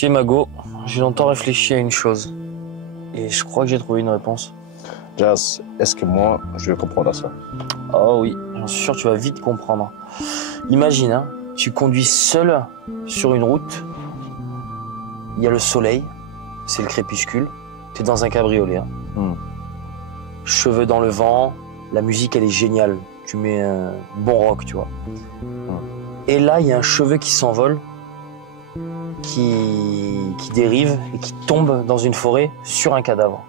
Tu sais, Mago, j'ai longtemps réfléchi à une chose. Et je crois que j'ai trouvé une réponse. Jazz, est-ce que moi, je vais comprendre ça? Oh oui, j'en suis sûr que tu vas vite comprendre. Imagine, hein, tu conduis seul sur une route. Il y a le soleil, c'est le crépuscule. Tu es dans un cabriolet. Hein. Cheveux dans le vent, la musique, elle est géniale. Tu mets un bon rock, tu vois. Et là, il y a un cheveu qui s'envole, qui dérive et qui tombe dans une forêt sur un cadavre.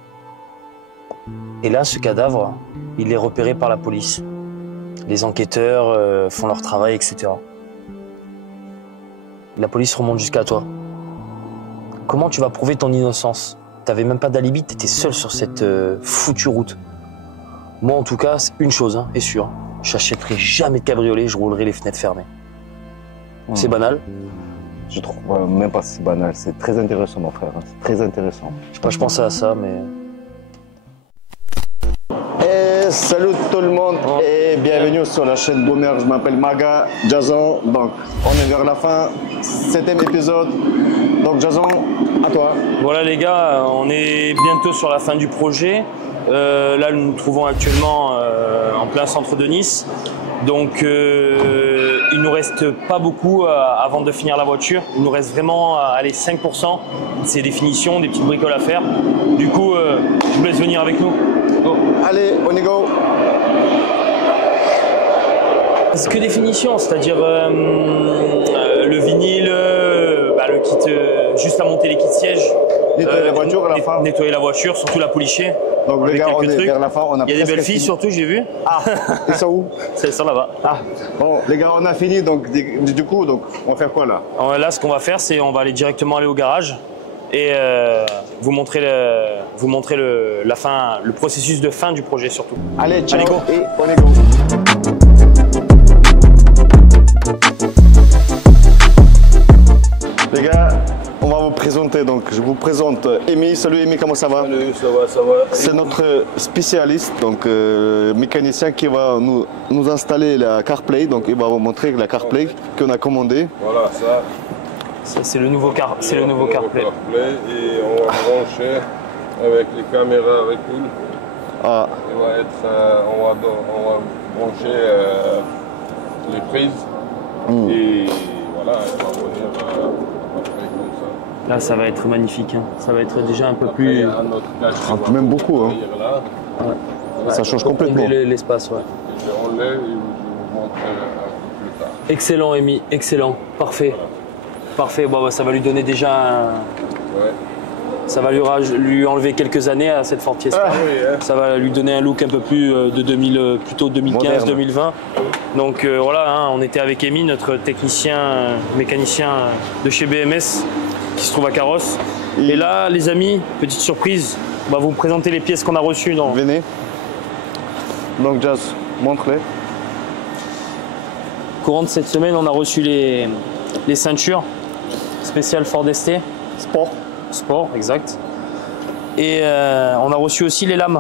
Et là, ce cadavre, il est repéré par la police. Les enquêteurs font leur travail, etc. La police remonte jusqu'à toi. Comment tu vas prouver ton innocence? T'avais même pas d'alibi, t'étais seul sur cette foutue route. Moi, en tout cas, une chose est sûre. J'achèterai jamais de cabriolet, je roulerai les fenêtres fermées. C'est banal. Je trouve même pas si banal, c'est très intéressant mon frère, c'est très intéressant. Je sais pas, je pensais à ça, mais... Et salut tout le monde et bienvenue sur la chaîne Boomer, je m'appelle Maga, Jason, donc on est vers la fin, 7e épisode, donc Jason, à toi. Voilà les gars, on est bientôt sur la fin du projet. Là, nous nous trouvons actuellement en plein centre de Nice. Donc, il nous reste pas beaucoup avant de finir la voiture. Il nous reste vraiment, allez, 5%. C'est des finitions, des petites bricoles à faire. Du coup, je vous laisse venir avec nous. Go. Allez, on y go. C'est que des finitions, c'est-à-dire le vinyle, le kit, juste à monter les kits sièges. Nettoyer la voiture à la fin. Nettoyer la voiture, surtout la policher. Donc les gars, on est vers la fin. On a Il y a des belles filles surtout, j'ai vu. Ah, ils sont où? C'est ça là-bas. Ah, bon, les gars, on a fini. Donc du coup, donc on va faire quoi là? Là, ce qu'on va faire, c'est on va aller directement aller au garage et vous montrer la fin, le processus de fin du projet surtout. Allez, ciao. Allez, go. Et on est go. Les gars, on va vous présenter, donc je vous présente Amy. Salut Amy, comment ça va? Salut, ça va, ça va. C'est notre spécialiste, donc mécanicien qui va nous installer la CarPlay, donc il va vous montrer la CarPlay qu'on a commandée. Voilà, ça. C'est le nouveau CarPlay. Et on va brancher avec les caméras recul. Ah, Il va être, on va brancher les prises. Et voilà, on va venir après comme ça. Là, ça va être magnifique. Hein. Ça va être déjà un peu Après, plus. il y a un autre cache qui va même beaucoup. Hein. venir là. Ça change complètement. L'espace, ouais. Je enlève et je vous montre un peu plus tard. Excellent, Amy. Excellent. Parfait. Parfait. Bon, bah, ça va lui donner déjà un... Ouais. Ça va lui enlever quelques années à cette Ford Fiesta. Ah oui, hein. Ça va lui donner un look un peu plus de 2000, plutôt 2015-2020. Donc voilà, hein, on était avec Amy, notre technicien, mécanicien de chez BMS, qui se trouve à Carrosse. Et là, les amis, petite surprise, on va vous présenter les pièces qu'on a reçues. Venez. Donc Jazz, montre-les. Courant de cette semaine, on a reçu les ceintures spéciales Ford ST. Sport, exact. Et on a reçu aussi les lames.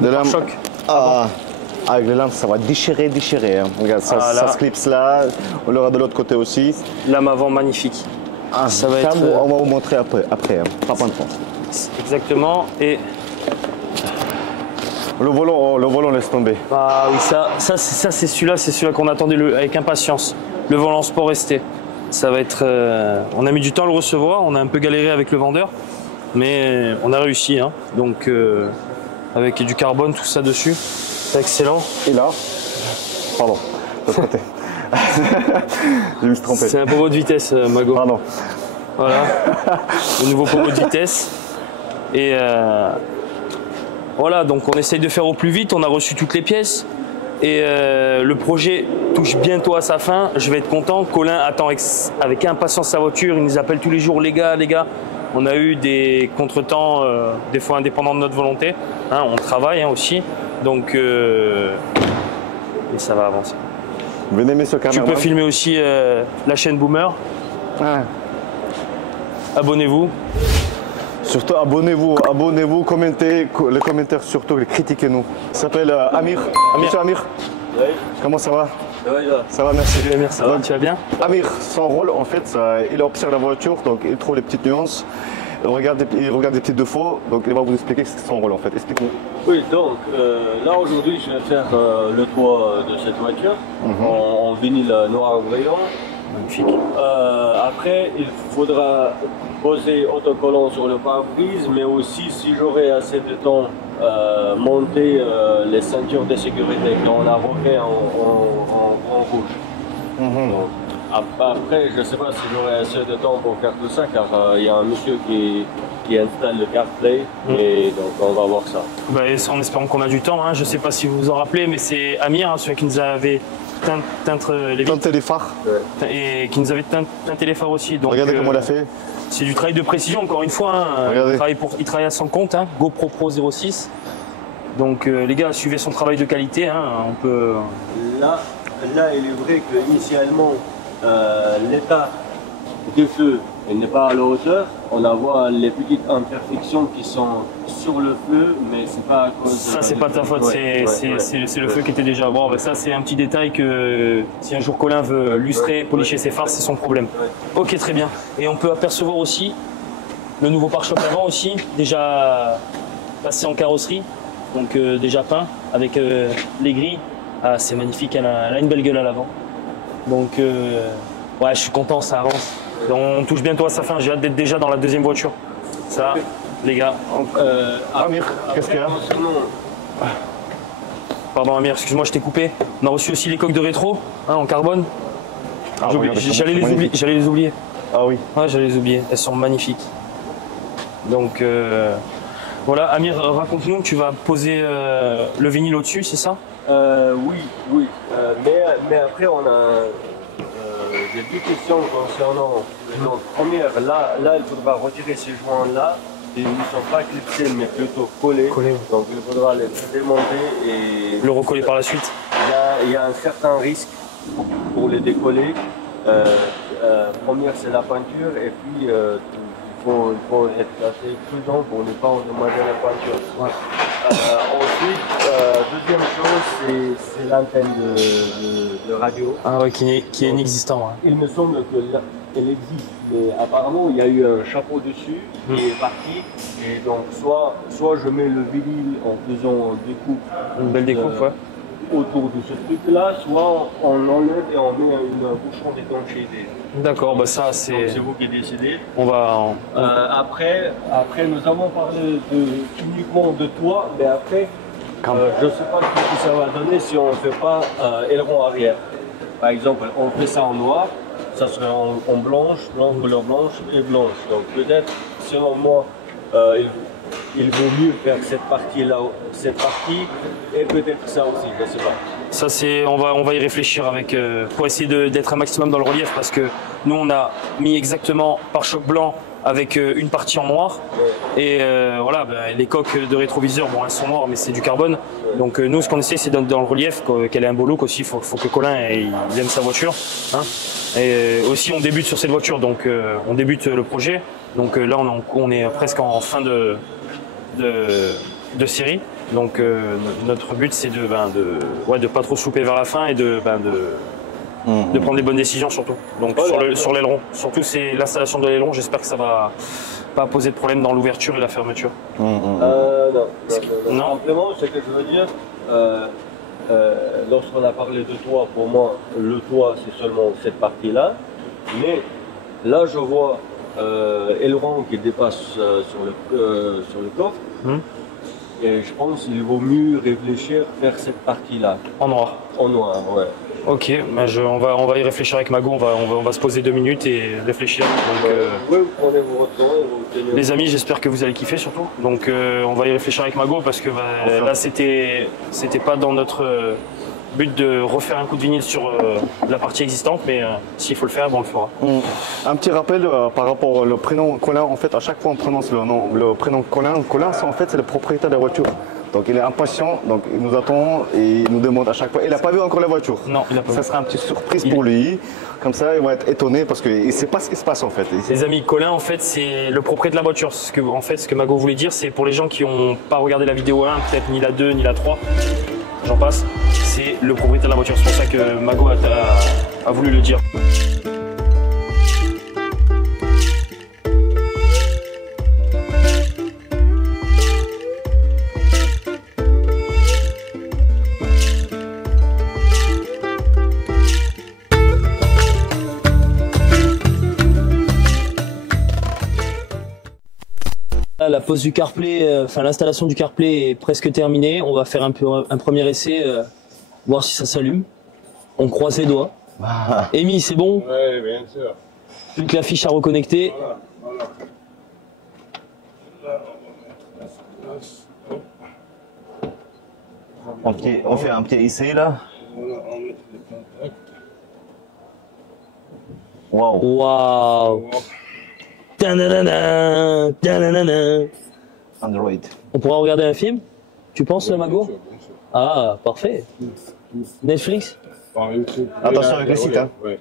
Des lames. Choc. Ah, avec les lames, ça va déchirer. Hein. Regarde, ça, Ah, là. ça se clipse là. On l'aura de l'autre côté aussi. Lame avant magnifique. Ah, ça va être. On va vous montrer après hein. Pas de temps. Exactement. Et le volant laisse tomber. ah oui, ça c'est celui-là qu'on attendait avec impatience. Le volant Sport ST. Ça va être. On a mis du temps à le recevoir. On a un peu galéré avec le vendeur, mais on a réussi. Hein. Donc avec du carbone, tout ça dessus, c'est excellent. Et là, pardon, de l'autre côté. Je me suis trompé. C'est un pommeau de vitesse, Mago. Pardon. Voilà, le nouveau pommeau de vitesse. Et voilà, donc on essaye de faire au plus vite. On a reçu toutes les pièces. Et le projet touche bientôt à sa fin. Je vais être content. Colin attend avec impatience sa voiture. Il nous appelle tous les jours, les gars. On a eu des contretemps, des fois indépendants de notre volonté. Hein, on travaille aussi. Donc, et ça va avancer. Venez, messieurs, Tu peux filmer aussi la chaîne Boomer. Ah. Abonnez-vous. Surtout abonnez-vous, commentez, les commentaires surtout, critiquez-nous. Il s'appelle Amir. Monsieur Amir, Oui. comment ça va? Ça va, merci. Merci, ça va, tu vas bien? Amir, son rôle, en fait, il observe la voiture, donc il trouve les petites nuances, il regarde des petits défauts, donc il va vous expliquer ce que son rôle, en fait. Explique-nous. Oui, donc là aujourd'hui, je vais faire le toit de cette voiture en vinyle noir brillant. Magnifique. Après, il faudra poser autocollant sur le pare-brise, mais aussi, si j'aurai assez de temps, monter les ceintures de sécurité qu'on a refait en rouge. Donc, après, je ne sais pas si j'aurai assez de temps pour faire tout ça, car il y a un monsieur qui installe le CarPlay, et donc on va voir ça. Bah, en espérant qu'on a du temps, hein. Je ne sais pas si vous vous en rappelez, mais c'est Amir, hein, celui qui nous avait teinté les vitres. Teinter les phares. Et qui nous avait teinté les phares aussi. Donc, Regardez comment il a fait. C'est du travail de précision, encore une fois. Hein. Il travaille à son compte, hein. GoPro Pro 06. Donc les gars, suivez son travail de qualité. Hein. On peut... Là, il est vrai qu'initialement, l'état du feu n'est pas à la hauteur. On voit les petites imperfections qui sont sur le feu, mais c'est pas à cause. Ça, c'est pas ta faute, c'est le feu qui était déjà. Bon, bah, ça, c'est un petit détail que si un jour Colin veut lustrer, policher ses phares, c'est son problème. Ok, très bien. Et on peut apercevoir aussi le nouveau pare-choc avant aussi, déjà passé en carrosserie, donc déjà peint avec les grilles. Ah, c'est magnifique, elle a une belle gueule à l'avant. Donc, ouais, je suis content, ça avance. On touche bientôt à sa fin, j'ai hâte d'être déjà dans la deuxième voiture. Ça, les gars. Amir, qu'est-ce qu'il y a? Pardon Amir, excuse-moi, je t'ai coupé. On a reçu aussi les coques de rétro, hein, en carbone. Ah, J'allais les oublier. Ah oui. Ouais, j'allais les oublier, elles sont magnifiques. Donc, voilà, Amir, raconte-nous, tu vas poser le vinyle au-dessus, c'est ça? Oui. Mais après, on a j'ai deux questions concernant. Donc, première, là, il faudra retirer ces joints-là. Ils ne sont pas clipsés, mais plutôt collés. Donc, il faudra les démonter et le recoller par la suite. Il y a un certain risque pour les décoller. Première, c'est la peinture, et puis il faut être assez prudent pour ne pas endommager la peinture. Ouais. Ensuite, deuxième chose, c'est l'antenne de radio. Ah ouais, qui est inexistant. Ouais. Il me semble qu'elle existe, mais apparemment il y a eu un chapeau dessus qui est parti. Et donc soit je mets le vinyle en faisant des coupes. Une belle découpe, ouais. Autour de ce truc-là, soit on enlève et on met un bouchon d'étanchéité. D'accord, bah ça c'est... C'est vous qui décidez. On va... Après, nous avons parlé uniquement de toi, mais après, je ne sais pas ce que ça va donner si on ne fait pas aileron arrière. Par exemple, on fait ça en noir, ça serait en blanche, couleur blanche et blanche. Donc peut-être, selon moi, il vaut mieux faire cette partie-là, cette partie, et peut-être ça aussi, je ne sais pas. Ça c'est, on va y réfléchir avec, pour essayer d'être un maximum dans le relief, parce que nous on a mis exactement pare-choc blanc avec une partie en noir, et voilà, les coques de rétroviseur, bon elles sont noires mais c'est du carbone, donc nous ce qu'on essaie c'est dans le relief qu'elle ait un beau look aussi. Faut que Colin il aime sa voiture, hein. Et aussi on débute sur cette voiture, donc on débute le projet, donc là on est presque en fin de série. Donc notre but c'est de pas trop souper vers la fin et de prendre les bonnes décisions surtout. Donc sur l'aileron. Surtout c'est l'installation de l'aileron, j'espère que ça va pas poser de problème dans l'ouverture et la fermeture. Non. Non. Simplement, ce que je veux dire, lorsqu'on a parlé de toit, pour moi, le toit c'est seulement cette partie-là. Mais là je vois aileron qui dépasse sur le coffre. Et je pense qu'il vaut mieux réfléchir faire cette partie-là. En noir. En noir, ouais. Ok, on va y réfléchir avec Mago, on va se poser 2 minutes et réfléchir. Donc, vous prenez votre temps et vous tenez. Les amis, j'espère que vous allez kiffer surtout. Donc on va y réfléchir avec Mago parce que là c'était pas dans notre but de refaire un coup de vinyle sur la partie existante, mais s'il faut le faire, on le fera. Un petit rappel par rapport au prénom Colin, en fait à chaque fois on prononce le prénom Colin. Colin, en fait c'est le propriétaire de la voiture. Donc il est impatient, donc il nous attend et il nous demande à chaque fois. Il n'a pas vu encore la voiture. Non, il n'a pas vu. Ça sera une petite surprise pour lui. Comme ça, il va être étonné parce qu'il ne sait pas ce qui se passe en fait. Les amis, Colin, en fait, c'est le propriétaire de la voiture. Ce que Mago voulait dire, c'est pour les gens qui n'ont pas regardé la vidéo 1, peut-être ni la 2, ni la 3, j'en passe. c'est le propriétaire de la voiture. C'est pour ça que Mago a voulu le dire. La pose du CarPlay, enfin l'installation du CarPlay est presque terminée. On va faire un premier essai, voir si ça s'allume. On croise les doigts. Amy, c'est bon? Oui, bien sûr. Plus que la fiche à reconnecter. Voilà. On fait un petit essai là. Voilà, on met les contacts. Waouh. Waouh! Tananana, tananana. Android. On pourra regarder un film? Tu penses, Mago? Bien sûr. Ah, parfait. Netflix? Par YouTube. Attention avec les sites, hein. Ouais.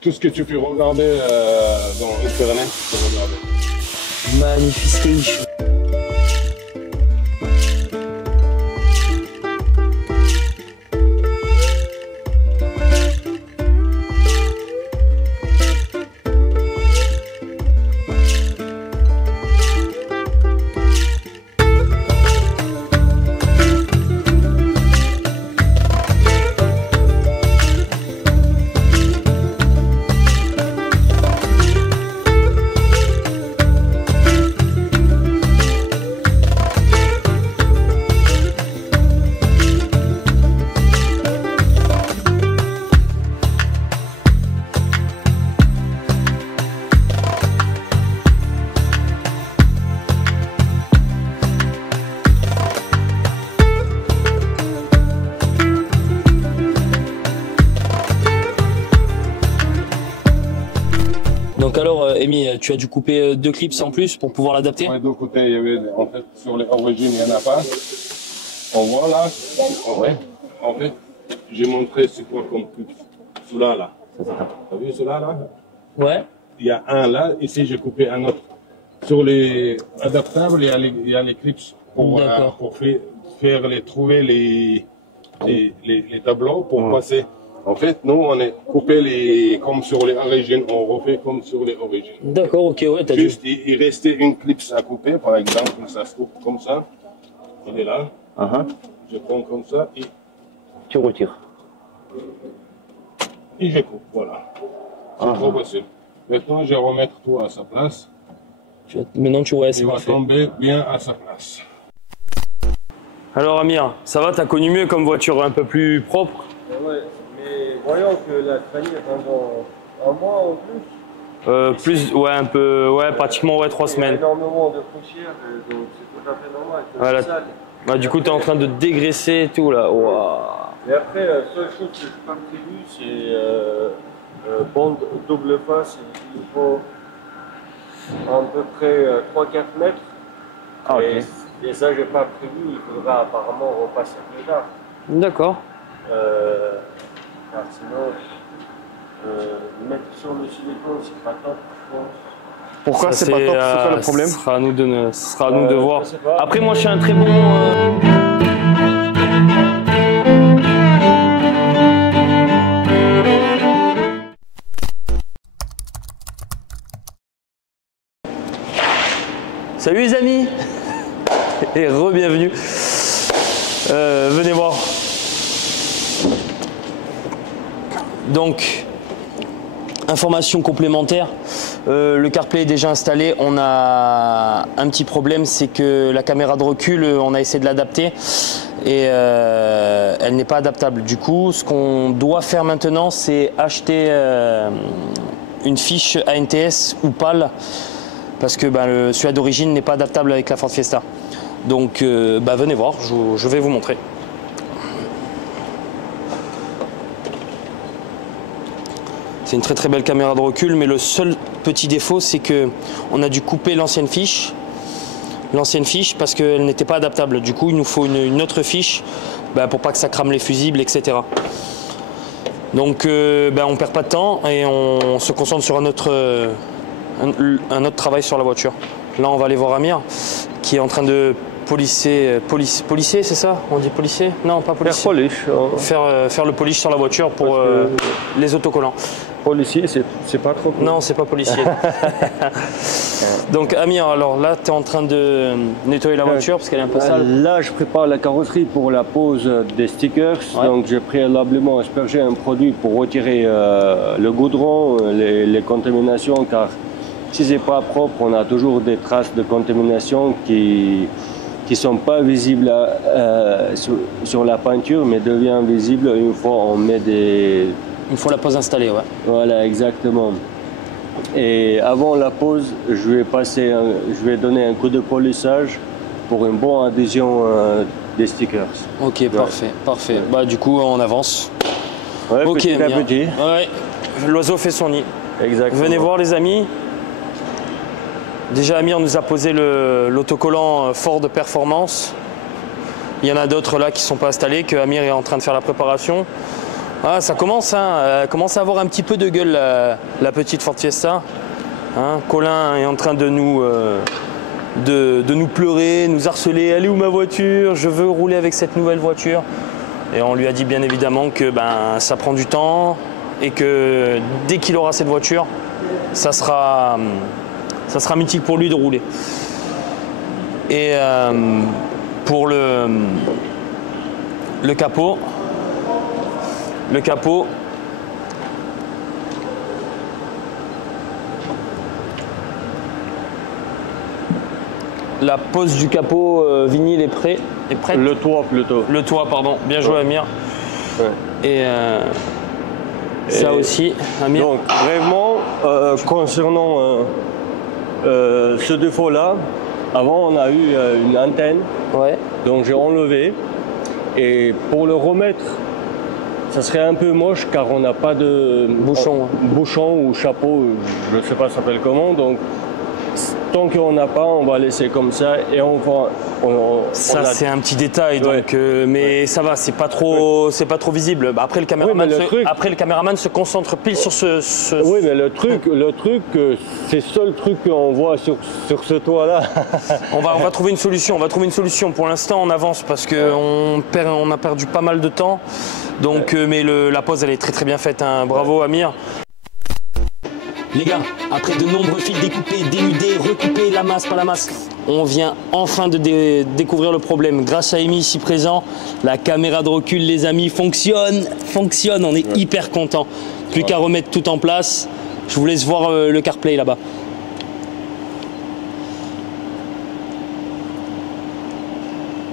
Tout ce que tu peux regarder dans Internet, tu peux regarder. Magnification. Donc alors, Amy, tu as dû couper 2 clips en plus pour pouvoir l'adapter? Ouais, de côté, il y avait, en fait, sur les origines, il n'y en a pas. On voit là. Ouais. En fait, j'ai montré c'est quoi comme clip. Celui-là, là. T'as vu celui-là, là? Ouais. Il y a un là, ici j'ai coupé un autre. Sur les adaptables, il y a les clips pour trouver les tableaux pour passer. En fait, nous, on est coupé comme sur les origines, on refait comme sur les origines. D'accord, ok, ouais, t'as Juste, il restait une clip à couper, par exemple, ça se coupe comme ça. Il est là. Je prends comme ça et Tu retires. je coupe, voilà. C'est trop facile. Maintenant, je vais remettre tout à sa place. Maintenant, tu vois, c'est Il va parfait. tomber bien à sa place. Alors, Amir, ça va? T'as connu mieux comme voiture un peu plus propre? Ouais, mais voyons que la traînée pendant un mois en plus. Ouais, un peu, ouais, pratiquement, ouais, 3 Il y a semaines. énormément de poussière, donc c'est tout à fait normal. Voilà. C'est sale. Bah, du coup, t'es en train de dégraisser et tout, là. Waouh. Et après, la seule chose que je n'ai pas prévu, c'est bande double face. Il faut à peu près 3-4 mètres. Ah, ok. Et ça, je n'ai pas prévu. Il faudra apparemment repasser plus tard. D'accord. Car sinon, mettre sur le silicone, c'est pas top, je pense. Pourquoi Ça, c'est pas top? C'est quoi le ce problème? sera à nous de voir. Je sais pas. Après, moi, je suis un très bon. Salut les amis et re-bienvenue. Venez voir. Donc, information complémentaire. Le CarPlay est déjà installé. On a un petit problème, c'est que la caméra de recul, on a essayé de l'adapter et elle n'est pas adaptable. Du coup, ce qu'on doit faire maintenant, c'est acheter une fiche ANTS ou PAL parce que celui d'origine n'est pas adaptable avec la Ford Fiesta. Donc, venez voir, je vais vous montrer. C'est une très très belle caméra de recul, mais le seul petit défaut, c'est que on a dû couper l'ancienne fiche parce qu'elle n'était pas adaptable. Du coup, il nous faut une autre fiche pour pas que ça crame les fusibles, etc. Donc, on perd pas de temps et on se concentre sur un autre travail sur la voiture. Là, on va aller voir Amir qui est en train de policier, c'est ça? On dit policier? Non, pas policier. Faire le polish sur la voiture pour les autocollants. Policier, c'est pas trop cool. Non, c'est pas policier. Donc Amir, alors là, tu es en train de nettoyer la voiture parce qu'elle est un peu sale. Là, je prépare la carrosserie pour la pose des stickers. Ouais. Donc j'ai préalablement aspergé un produit pour retirer le goudron, les contaminations, car si c'est pas propre, on a toujours des traces de contamination qui sont pas visibles sur la peinture, mais deviennent visibles une fois on met des... Une fois la pose installée, ouais. Voilà, exactement. Et avant la pose, je vais donner un coup de polissage pour une bonne adhésion des stickers. Ok, ouais. Parfait, parfait. Bah du coup, on avance. Ouais, ok, petit à petit. Ouais. L'oiseau fait son nid. Exactement. Venez voir les amis. Déjà, Amir nous a posé l'autocollant fort de performance. Il y en a d'autres là qui ne sont pas installés, que Amir est en train de faire la préparation. Ah, ça commence, hein, commence à avoir un petit peu de gueule la petite Ford Fiesta. Hein, Colin est en train de nous pleurer, nous harceler. Elle est où ma voiture? Je veux rouler avec cette nouvelle voiture. Et on lui a dit bien évidemment que ça prend du temps et que dès qu'il aura cette voiture, ça sera mythique pour lui de rouler. Et pour le capot, la pose du capot vinyle est prête. Le toit plutôt. Le toit, pardon. Bien joué, Amir. Ouais. Et ça aussi, Amir. Donc, vraiment, concernant ce défaut-là, avant on a eu une antenne, ouais. Donc j'ai enlevé. Et pour le remettre, ça serait un peu moche car on n'a pas de bouchon ou chapeau, je ne sais pas ça s'appelle comment. Donc tant qu'on n'a pas, on va laisser comme ça et on va. Ça c'est un petit détail, ouais. Donc mais ouais. Ça va, c'est pas trop visible. Après le caméraman, se concentre pile sur ce. Oui, mais le truc, c'est le seul truc qu'on voit sur ce toit-là. on va trouver une solution. Pour l'instant, on avance parce que on a perdu pas mal de temps. Donc, mais la pose, elle est très très bien faite. Hein. Bravo, Amir. Les gars, après de nombreux fils découpés, dénudés, recoupés, la masse, pas la masse, on vient enfin de découvrir le problème. Grâce à Amy ici présent, la caméra de recul, les amis, fonctionne, on est hyper content. Plus qu'à remettre tout en place. Je vous laisse voir le CarPlay là-bas.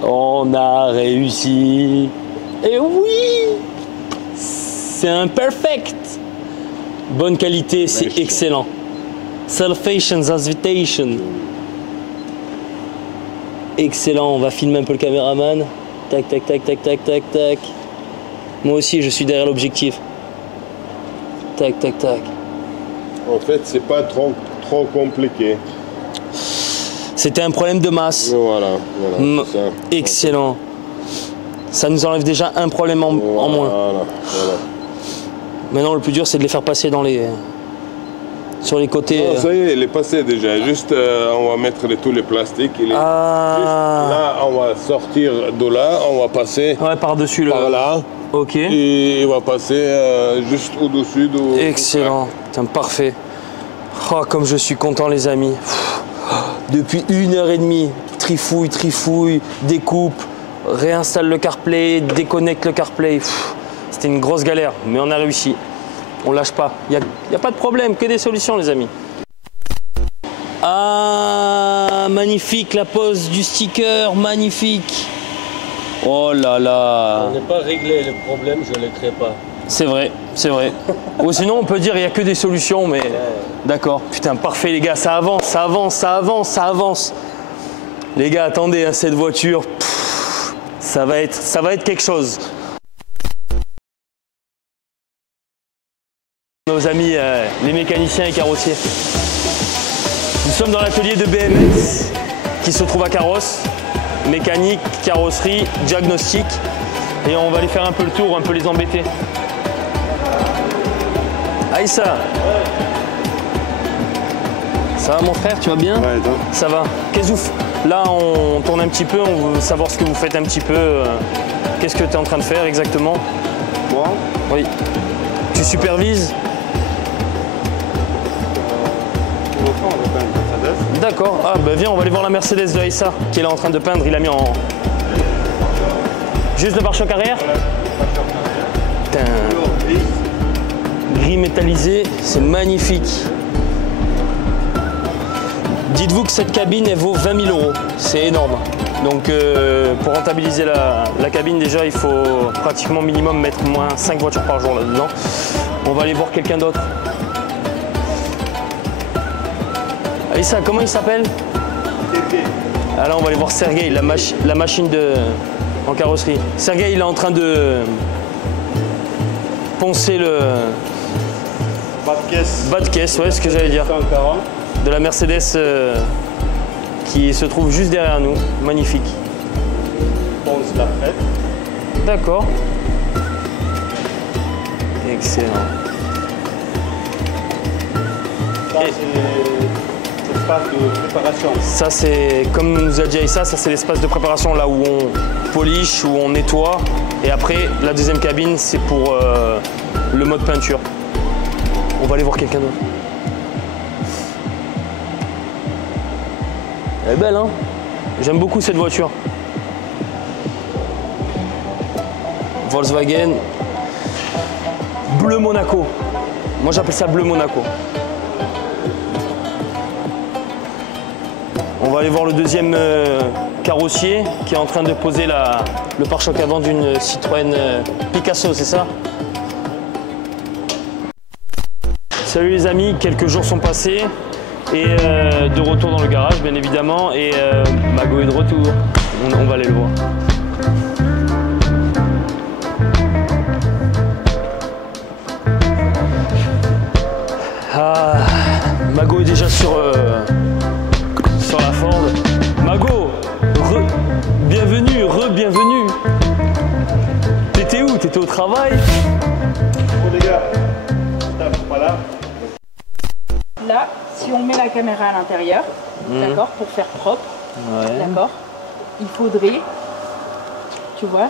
On a réussi. Et oui, c'est un perfect. Bonne qualité, c'est excellent. Salvation, Asvitation. Excellent, on va filmer un peu le caméraman. Tac, tac, tac, tac, tac, tac, tac. Moi aussi, je suis derrière l'objectif. Tac, tac, tac. En fait, c'est pas trop compliqué. C'était un problème de masse. Voilà, ça. Excellent. Ça nous enlève déjà un problème en moins. Voilà. Maintenant, le plus dur, c'est de les faire passer sur les côtés. Non, ça y est, il est passé déjà. Juste, on va mettre tous les plastiques. Juste là, on va sortir de là, on va passer par-dessus par là. Ok. Et on va passer juste au-dessus. Excellent. Putain, parfait. Oh, comme je suis content, les amis. Depuis 1h30, trifouille, découpe, réinstalle le CarPlay, déconnecte le CarPlay. C'était une grosse galère, mais on a réussi. On lâche pas. Il n'y a pas de problème, que des solutions, les amis. Ah, magnifique, la pose du sticker, magnifique. Oh là là. On n'est pas réglé le problème, je ne le crée pas. C'est vrai. Ou sinon, on peut dire qu'il n'y a que des solutions, mais d'accord. Putain, parfait, les gars, ça avance. Les gars, attendez, hein, cette voiture, ça va être quelque chose. Nos amis, les mécaniciens et carrossiers. Nous sommes dans l'atelier de BMS qui se trouve à Carrosse. Mécanique, carrosserie, diagnostic. Et on va aller faire un peu le tour, un peu les embêter. Aïssa. Ça va mon frère, tu vas bien? Ouais, toi. Ça va. Qu'est-ce que Là, on tourne un petit peu, on veut savoir ce que vous faites un petit peu. Qu'est-ce que tu es en train de faire exactement? Moi? Oui. Tu supervises? D'accord. Ah bah viens, on va aller voir la Mercedes de Aïssa qui est là en train de peindre. Il a mis en... Juste le pare-choc arrière? Putain. Gris métallisé, c'est magnifique. Dites-vous que cette cabine, elle vaut 20 000 €. C'est énorme. Donc pour rentabiliser la cabine, déjà, il faut pratiquement minimum mettre moins 5 voitures par jour là-dedans. On va aller voir quelqu'un d'autre. Aïssa, comment il s'appelle? Alors on va aller voir Sergueï, la machine en carrosserie. Sergueï, il est en train de poncer le bas de caisse, ouais, ce que j'allais dire. 140. De la Mercedes qui se trouve juste derrière nous. Magnifique. Ponce la fête. D'accord. Excellent. Ça, c'est l'espace de préparation. Ça, c'est, comme nous a dit Aïssa, ça c'est l'espace de préparation là où on polish, où on nettoie. Et après, la deuxième cabine, c'est pour le mode peinture. On va aller voir quelqu'un d'autre. Elle est belle, hein? J'aime beaucoup cette voiture. Volkswagen Bleu Monaco. Moi, j'appelle ça Bleu Monaco. On va aller voir le deuxième carrossier qui est en train de poser le pare-choc avant d'une Citroën Picasso, c'est ça? Salut les amis, quelques jours sont passés et de retour dans le garage bien évidemment et Mago est de retour. On va aller le voir. Ah, Mago est déjà sur la Ford. Mago, bienvenue, bienvenue. T'étais où? T'étais au travail? Bon les gars, pas là. Là, si on met la caméra à l'intérieur, d'accord, pour faire propre, d'accord, il faudrait, tu vois,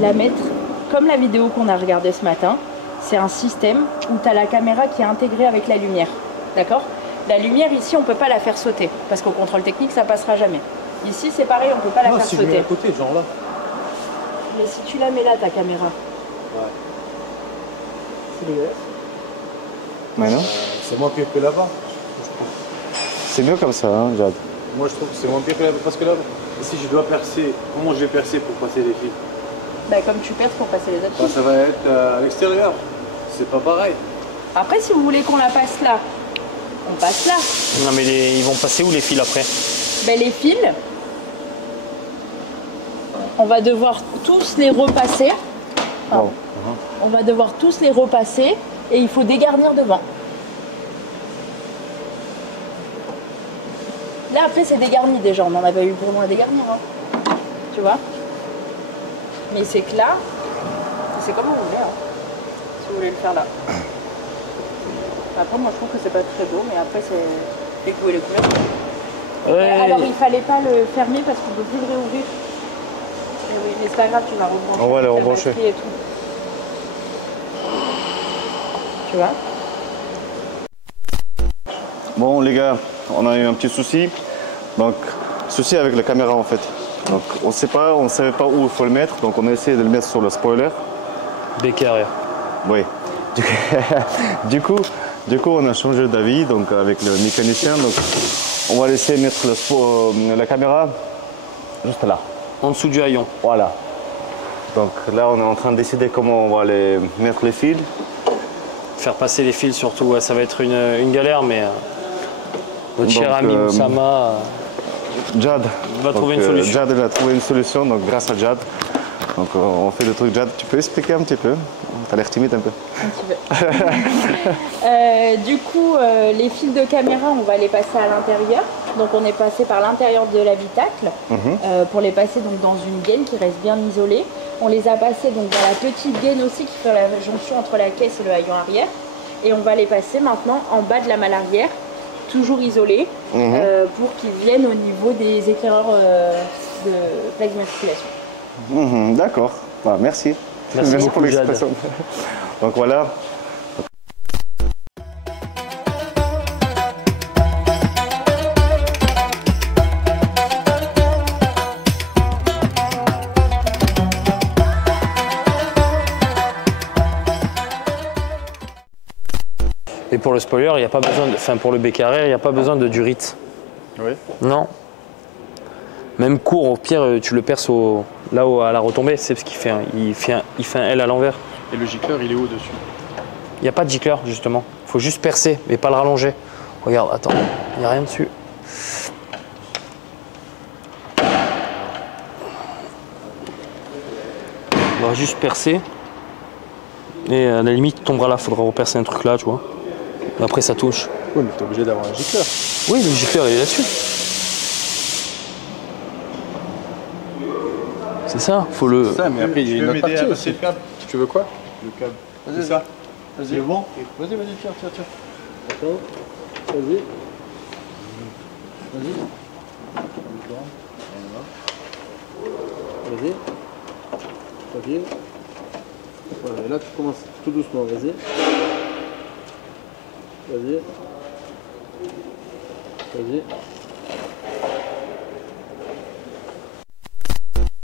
la mettre comme la vidéo qu'on a regardée ce matin. C'est un système où tu as la caméra qui est intégrée avec la lumière, d'accord? La lumière ici, on ne peut pas la faire sauter parce qu'au contrôle technique, ça passera jamais. Ici, c'est pareil, on ne peut pas la faire si sauter. je mets à côté, genre là. Mais si tu la mets là, ta caméra, c'est dégueulasse. Mais non. C'est moins pire que là-bas. C'est mieux comme ça, hein, Jade. Moi, je trouve que c'est moins pire que là-bas. Parce que là, si je dois percer, comment je vais percer pour passer les fils? Bah, comme tu perces pour passer les autres Bah, fils. ça va être à l'extérieur. C'est pas pareil. Après, si vous voulez qu'on la passe là, on passe là. Non mais ils vont passer où les fils après? Ben, les fils, on va devoir tous les repasser. Enfin, on va devoir tous les repasser et il faut dégarnir devant. Là, après, c'est dégarni déjà. On en avait eu pour loin à dégarnir. Hein. Tu vois? Mais c'est que là, c'est comme vous voulez. Hein. Si vous voulez le faire là. Après, moi, je trouve que c'est pas très beau, mais après, c'est les goûts et les couleurs. Ouais. Alors, il fallait pas le fermer parce qu'on peut plus le réouvrir. Mais oui, mais c'est pas grave, tu vas rebrancher. On va le la rebrancher. batterie et tout. Tu vois? Bon les gars, on a eu un petit souci. Donc, souci avec la caméra en fait. Donc, on ne savait pas où il faut le mettre. Donc, on a essayé de le mettre sur le spoiler. Béquet arrière. Oui. Du coup, on a changé d'avis donc avec le mécanicien. Donc, on va laisser mettre la caméra juste là. En dessous du haillon. Voilà. Donc là, on est en train de décider comment on va mettre les fils. Faire passer les fils surtout, ouais, ça va être une galère, mais notre cher Donc, ami Moussama Jade va trouver une solution. Jade elle a trouvé une solution, donc grâce à Jade. Donc on fait le truc. Jade, tu peux expliquer un petit peu? T'as l'air timide un peu. Un petit peu. Du coup, les fils de caméra, on va les passer à l'intérieur. Donc on est passé par l'intérieur de l'habitacle pour les passer donc dans une gaine qui reste bien isolée. On les a passés donc dans la petite gaine aussi qui fait la jonction entre la caisse et le haillon arrière. Et on va les passer maintenant en bas de la malle arrière, toujours isolée. pour qu'ils viennent au niveau des éclaireurs de plaque d'immatriculation. D'accord, voilà, merci. Merci pour l'expression. Donc voilà. Et pour le spoiler, il n'y a pas besoin de, enfin pour le bec arrière, il n'y a pas besoin de durite. Oui. Non. Même court, au pire, tu le perces là-haut à la retombée, c'est ce qu'il fait. Il fait un L à l'envers. Et le gicleur, il est où dessus? Il n'y a pas de gicleur, justement. Il faut juste percer, mais pas le rallonger. Regarde, attends, il n'y a rien dessus. On va juste percer. Et à la limite, il tombera là. Il faudra repercer un truc là, tu vois. Après, ça touche. Oui, mais t'es obligé d'avoir un gicleur. Oui, le gicleur, il est là-dessus. C'est ça, faut le... C'est ça, mais après, il y a une autre partie aussi. Tu veux quoi? Le câble. Vas-y, ça. Vas-y. C'est bon? Vas-y, tiens. Attends. Vas-y. Vas-y. Voilà, et là tu commences tout doucement, vas-y.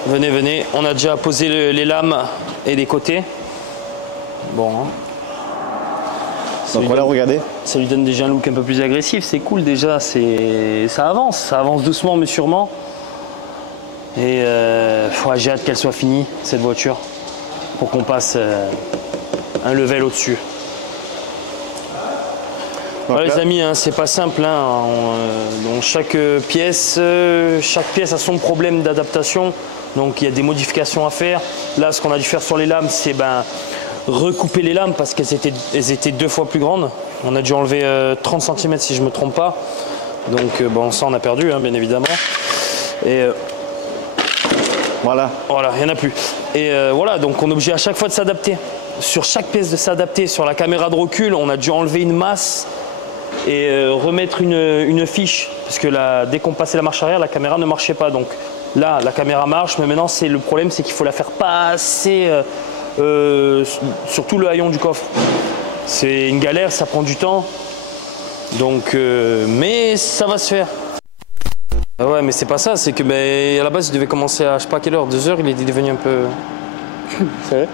Venez, on a déjà posé les lames et les côtés. Bon, hein. Donc voilà, regardez. Ça lui donne déjà un look un peu plus agressif, c'est cool déjà, ça avance doucement mais sûrement. Et j'ai hâte qu'elle soit finie, cette voiture, pour qu'on passe un level au-dessus. Voilà les amis, hein, c'est pas simple, hein, donc chaque pièce a son problème d'adaptation, donc il y a des modifications à faire. Là, ce qu'on a dû faire sur les lames, c'est recouper les lames parce qu'elles étaient 2 fois plus grandes. On a dû enlever 30 cm si je ne me trompe pas. Donc bon, ça on a perdu, hein, bien évidemment. Et voilà, il n'y en a plus. Et voilà, donc on est obligé à chaque fois de s'adapter. Sur chaque pièce de s'adapter. Sur la caméra de recul, on a dû enlever une masse et remettre une fiche. Parce que dès qu'on passait la marche arrière, la caméra ne marchait pas. Donc là, la caméra marche, mais maintenant le problème c'est qu'il faut la faire passer sur tout le haillon du coffre. C'est une galère, ça prend du temps. Donc, mais ça va se faire. Ouais, mais c'est pas ça, c'est que à la base il devait commencer à je sais pas quelle heure, 2 heures, il est devenu un peu... C'est vrai?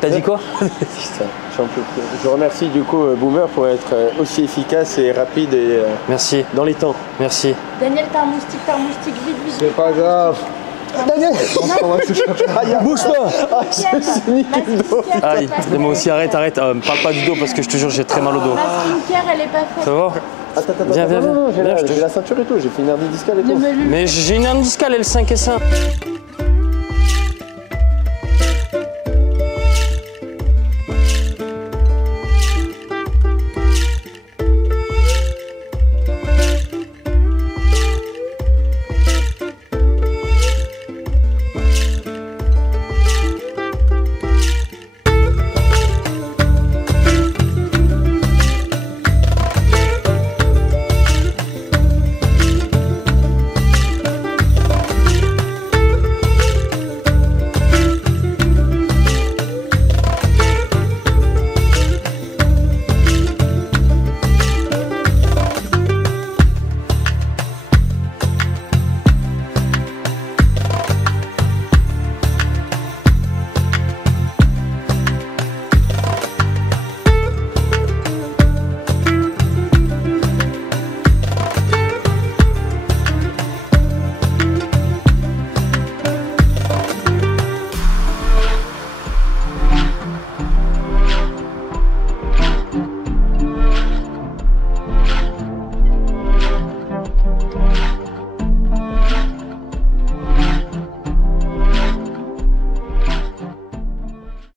T'as dit quoi? Putain, j'en peux plus. Je remercie du coup Boomer pour être aussi efficace et rapide et merci. Dans les temps. Merci. Daniel, t'as un moustique, vite. C'est pas grave. Daniel! Bouge pas! C'est niqué le dos. Aïe, moi aussi, arrête. Parle pas du dos parce que je te jure, j'ai très mal au dos. Ma skincare, elle est pas faite. Ça va? Attends, viens. J'ai la ceinture et tout, j'ai fait une hernie discale et tout. Mais j'ai une hernie discale, L5 et 5.